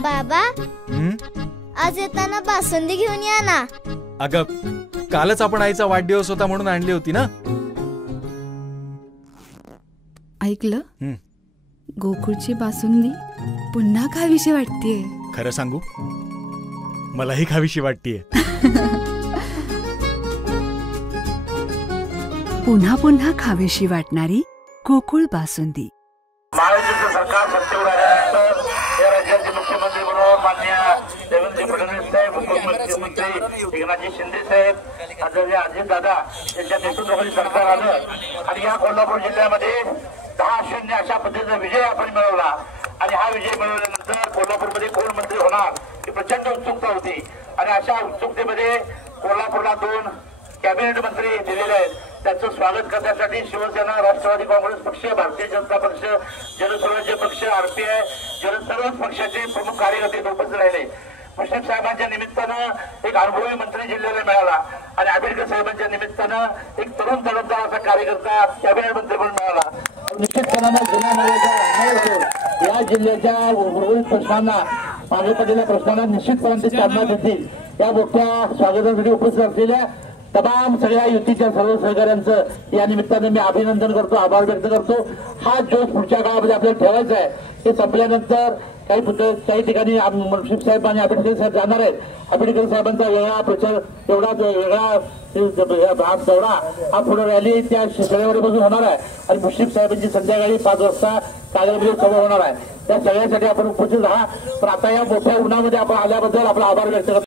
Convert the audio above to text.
बाबा आज येताना बासुंदी घेऊन या ना. अगं कालच आपण आईचा वाढदिवस होता म्हणून आणली होती ना. ऐकलं, गोकुळची बासुंदी पुन्हा खावीशी वाटतेय. खरं सांगू, मलाही खावीशी वाटतेय. पुन्हा पुन्हा खावीशी वाटणारी गोकुळ बासुंदी. महाराष्ट्र सरकार सत्तेवर आल्यानंतर या राज्याचे मुख्यमंत्री म्हणून माननीय देवेंद्र फडणवीस साहेब, उपमुख्यमंत्री एकनाथजी शिंदे साहेब, आदरणीय अजितदादा यांच्या नेतृत्वाखाली सरकार आलं आणि या कोल्हापूर जिल्ह्यामध्ये 10-0 अशा पद्धतीचा विजय आपण मिळवला. आणि हा विजय मिळवल्यानंतर कोल्हापूरमध्ये कोण मंत्री होणार ही प्रचंड उत्सुकता होती. आणि अशा उत्सुकतेमध्ये कोल्हापूरला 2 कॅबिनेट मंत्री दिलेले आहेत. त्याचं स्वागत करण्यासाठी शिवसेना, राष्ट्रवादी काँग्रेस पक्ष, भारतीय जनता पक्ष, जनस्वराज्य पक्ष, आरपीआय, सर्वच पक्षाचे प्रमुख कार्यकर्ते उपस्थित राहिले. मुश्रीफ साहेबांच्या निमित्तानं एक अनुभवी मंत्री जिल्ह्याला मिळाला आणि आंबेडकर साहेबांच्या निमित्तानं एक तरुण तडफदार असा कार्यकर्ता कॅबिनेट मंत्री म्हणून मिळाला. निश्चितपणानं जुन्या नव्याच्या या जिल्ह्याच्या उर्वरित प्रश्नांना, मागे पडलेल्या प्रश्नांना निश्चितपणे चालना देतील. या मोठ्या स्वागतासाठी उपस्थित असलेल्या तमाम सगळ्या युतीच्या सर्व सहकाऱ्यांचं या निमित्तानं मी अभिनंदन करतो, आभार व्यक्त करतो. हा जोश पुढच्या काळामध्ये आपल्याला ठेवायचा आहे. हे संपल्यानंतर काही ठिकाणी मुश्रीफ साहेब आणि आंबेडकर साहेब जाणार आहेत. आंबेडकर साहेबांचा वेगळा प्रचार, एवढा वेगळा दौरा हा पुढे रॅली त्या शिवसेनेवर बसून होणार आहे. आणि मुश्रीफ साहेबांची संध्याकाळी 5 वाजता कागलमध्ये सभा होणार आहे. त्या सगळ्यासाठी आपण उपस्थित राहा. पण आता या मोठ्या उन्हामध्ये आपण आल्याबद्दल आपला आभार व्यक्त करतो.